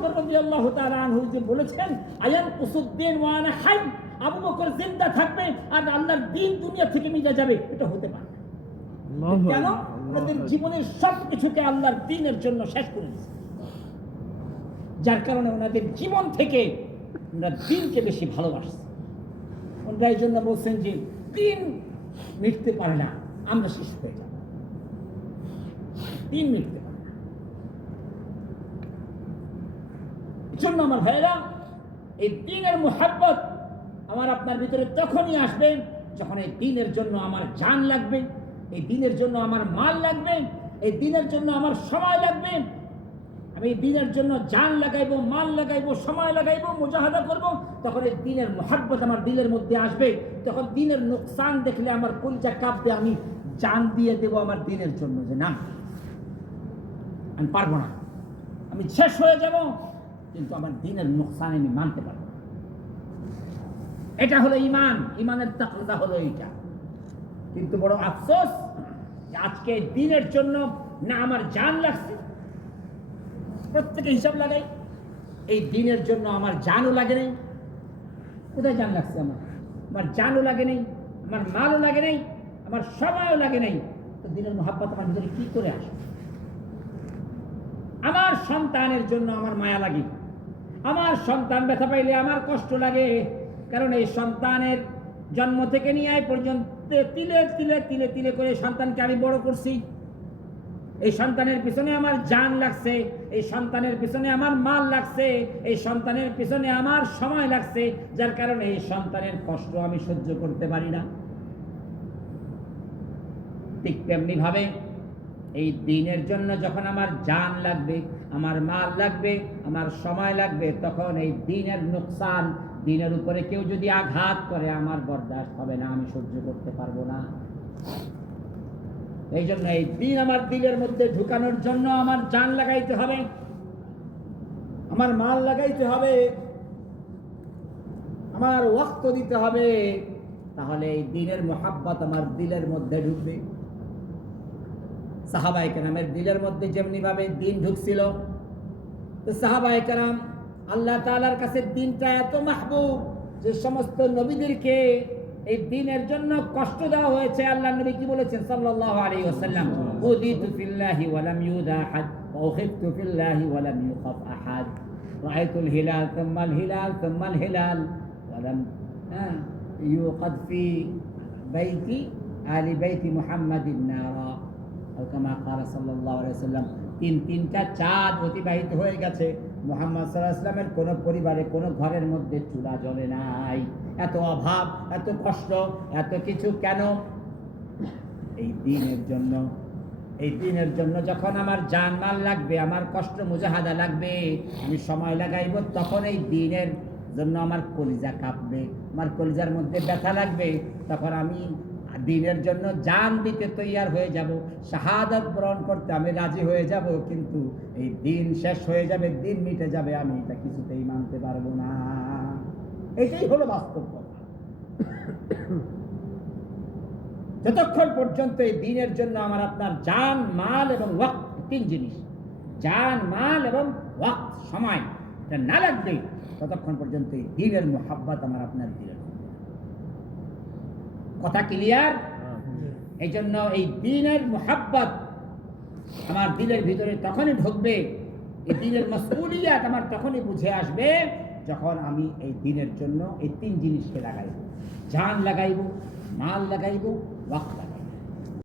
বকর রাদিয়াল্লাহু তাআলা আনহু যে বলেছেন আয়ান কুসুদ্দিন ওয়া আনা হাই, আবু বকর জিন্দা থাকবে আর আল্লাহর দ্বীন দুনিয়া থেকে মিটে যাবে, এটা হতে পারে না। কেন? ওনাদের জীবনের সবকিছুকে আল্লাহর দ্বীনের জন্য শেষ করে দিয়েছে, যার কারণে ওনাদের জীবন থেকে ওনারা দ্বীনকে বেশি ভালোবাসছে। ওনারা এই জন্য বলছেন যে দ্বীন মিটতে পারে না, আমরা শেষ হয়ে যাব, দ্বীন মিটতে পারে না। এই জন্য আমার ভাইয়েরা, এই দ্বীনের মুহাব্বত আমার আপনার ভিতরে তখনই আসবে যখন এই দ্বীনের জন্য আমার জান লাগবে, এই দ্বীনের জন্য আমার মাল লাগবে, এই দ্বীনের জন্য আমার সময় লাগবে। আমি এই দ্বীনের জন্য জান লাগাইবো, মাল লাগাইবো, সময় লাগাইবো, মুজাহাদা করব, তখন এই দ্বীনের মুহাব্বত আমার দিলের মধ্যে আসবে। তখন দ্বীনের নুকসান দেখলে আমার কলিজা কাঁপবে, আমি জান দিয়ে দেবো আমার দ্বীনের জন্য, যে না আমি পারবো না, আমি শেষ হয়ে যাব, কিন্তু আমার দ্বীনের নুকসান আমি মানতে পারবো না। এটা হলো ঈমান, ঈমানের তাকওয়া হলো এইটা। কিন্তু বড় আফসোস যে আজকে দ্বীনের জন্য না আমার জান লাগছে, প্রত্যেকে হিসাব লাগাই, এই দ্বীনের জন্য আমার জানও লাগে নেই। কোথায় জান লাগছে? আমার জানও লাগে নেই, আমার মালও লাগে নেই, আমার সময়ও লাগে নেই, তো দ্বীনের মুহাব্বত আমার ভিতরে কি করে আসে? আমার সন্তানের জন্য আমার মায়া লাগে, আমার সন্তান ব্যথা পাইলে আমার কষ্ট লাগে, কারণ এই সন্তানের জন্ম থেকে নিয়ে আয় পর্যন্ত তিলে তিলে তিলে তিলে করে সন্তানকে আমি বড় করছি। এই সন্তানের পিছনে আমার জান লাগছে, এই সন্তানের পিছনে আমার মাল লাগছে, এই সন্তানের পিছনে আমার সময় লাগছে, যার কারণে এই সন্তানের কষ্ট আমি সহ্য করতে পারি না। ঠিক তেমনি ভাবে এই দ্বীনের জন্য যখন আমার জান লাগবে, আমার মাল লাগবে, আমার সময় লাগবে, তখন এই দ্বীনের নুকসান, দ্বীনের উপরে কেউ যদি আঘাত করে আমার বরদাস্ত হবে না, আমি সহ্য করতে পারবো না। এই জন্য এই দ্বীন আমার দিলের মধ্যে ঢুকানোর জন্য আমার জান লাগাইতে হবে, আমার মাল লাগাইতে হবে, আমার ওয়াক্ত দিতে হবে, তাহলে এই দ্বীনের মুহাব্বত আমার দিলের মধ্যে ঢুকবে। সাহাবায়ে কেরামের দিলের মধ্যে যেমনি ভাবে দ্বীন ঢুকছিল, তো সাহাবায়ে কেরাম আল্লাহ তাআলার কাছে দ্বীনটা এত মাহবুব যে সমস্ত নবীদেরকে এই দ্বীনের জন্য কষ্ট দেওয়া হয়েছে। আল্লাহর নবী কি বলেছেন সাল্লাল্লাহু আলাইহি ওয়াসাল্লাম? উযিতু ফিল্লাহি ওয়া লাম ইউযা আহাদ ওয়া উখিফতু ফিল্লাহি ওয়া লাম ইউখাফ আহাদ, রাআইতুল হিলাল সুম্মাল হিলাল সুম্মাল হিলাল ওয়া লাম ইউকাদ ফি বাইতি আলি বাইতি মুহাম্মাদিন নারা, আও কামা ক্বালা সাল্লাল্লাহু আলাইহি ওয়াসাল্লাম। তিনটা চাঁদ অতিবাহিত হয়ে গেছে, মুহাম্মদ সাল্লাল্লাহু আলাইহি ওয়াসাল্লামের কোন পরিবারে কোন ঘরের মধ্যে চুলা জ্বলে নাই। এত অভাব, এত কষ্ট, এত কিছু কেন? এই দ্বীনের জন্য। এই দ্বীনের জন্য যখন আমার জান মাল লাগবে, আমার কষ্ট মুজাহাদা লাগবে, আমি সময় লাগাইব, তখন এই দ্বীনের জন্য আমার কলিজা কাঁপবে, আমার কলিজার মধ্যে ব্যথা লাগবে, তখন আমি দ্বীনের জন্য জান দিতে তৈয়ার হয়ে যাব, শাহাদাত বরণ করতে আমি রাজি হয়ে যাব, কিন্তু এই দ্বীন শেষ হয়ে যাবে, দ্বীন মিটে যাবে, আমি এটা কিছুতেই মানতে পারবো না। এটাই হলো বাস্তব কথা। যতক্ষণ পর্যন্ত এই দ্বীনের জন্য আমার আপনার জান, মাল এবং ওয়াক্ত, তিন জিনিস, জান, মাল এবং ওয়াক্ত, সময়, এটা না লাগবে, ততক্ষণ পর্যন্ত এই দ্বীনের মুহাব্বত আমার আপনার দিলের। কথা ক্লিয়ার? এই জন্য এই দ্বীনের মুহাব্বত আমার দিলের ভিতরে তখনই ঢুকবে, এই দ্বীনের মাসউলিয়াত আমার তখনই বুঝে আসবে যখন আমি এই দ্বীনের জন্য এই তিন জিনিসকে লাগাইব, জান লাগাইব, মাল লাগাইব, ওয়াক্ত লাগাইব।